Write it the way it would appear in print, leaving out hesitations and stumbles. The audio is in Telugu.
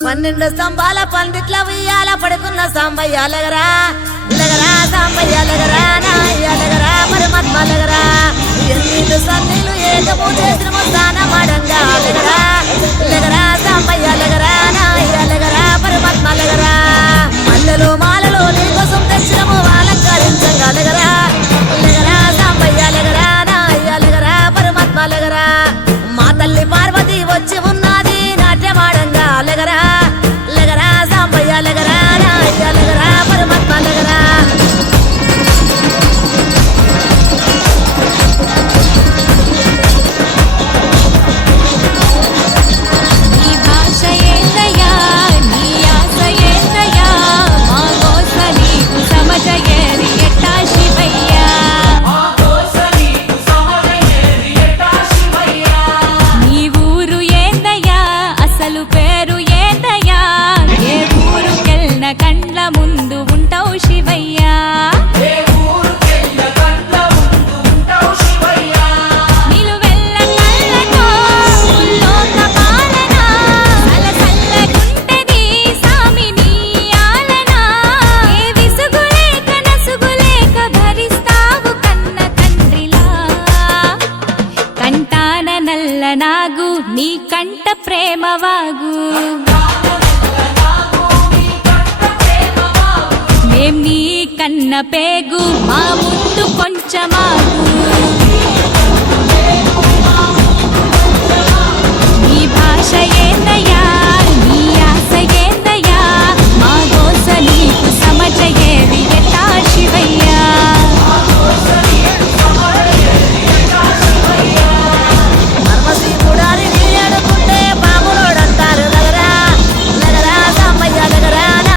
12 స్తంభాల పందిట్ల ఉయ్యాల పడుకున్న సాంబయ్య లగరా లగరా సాంబయ్య లగరా నాయ్యలగరా పరమాత్మ లగరా ఎన్నిలు సన్నిలు ఏకము చేసిన స్థాన మడంగా లగరా లగరా సాంబయ్య లగరా నాయ్యలగరా పరమాత్మ లగరా మల్లెలు మాలలు నీకోసం తెచ్చినము అలంకరించంగా లగరా లగరా సాంబయ్య లగరా నాయ్యలగరా పరమాత్మ లగరా మా తల్లి పార్వతి వచ్చి ఉన్నది నాట్యమాడంగా లగరా లగరా సాంబయ్య లగరా నాయ్య లగరా పరమాత్మ లగరా నీ భాష ఏందయ్యా నీ ఆశ ఏందయ్యా మా గోస నీకు సమజయేది ఎట్టా శివయ్యా నీ ఊరు ఏందయ్యా అసలు పేరు ఏందయ్యా ఏ ఊరుకెళ్ళిన కండ్ల ముందు ఉంటావు శివయ్యా నిలువెల్ల కళ్ళతో ఉల్లోక పాలన సలసల్లగుంటది సామి నీ ఆలన ఏ విసుగులేక నసుగులేక భరిస్తావు కన్న తండ్రిలా కంటాన నల్ల నాగు నీ కంట ప్రేమవాగు మేం నీ కన్న పేగు మా ముందు కొంచెమాగు